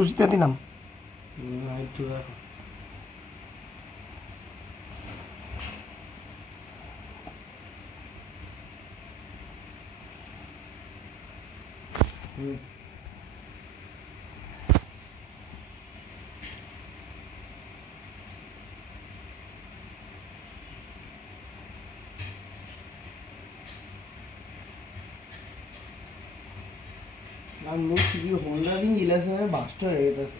পুষতে দিলাম একটু রাখো। আর মুখ কি হোন্ডা দিন ইলেকশনের বাস্ট হয়ে গেছে।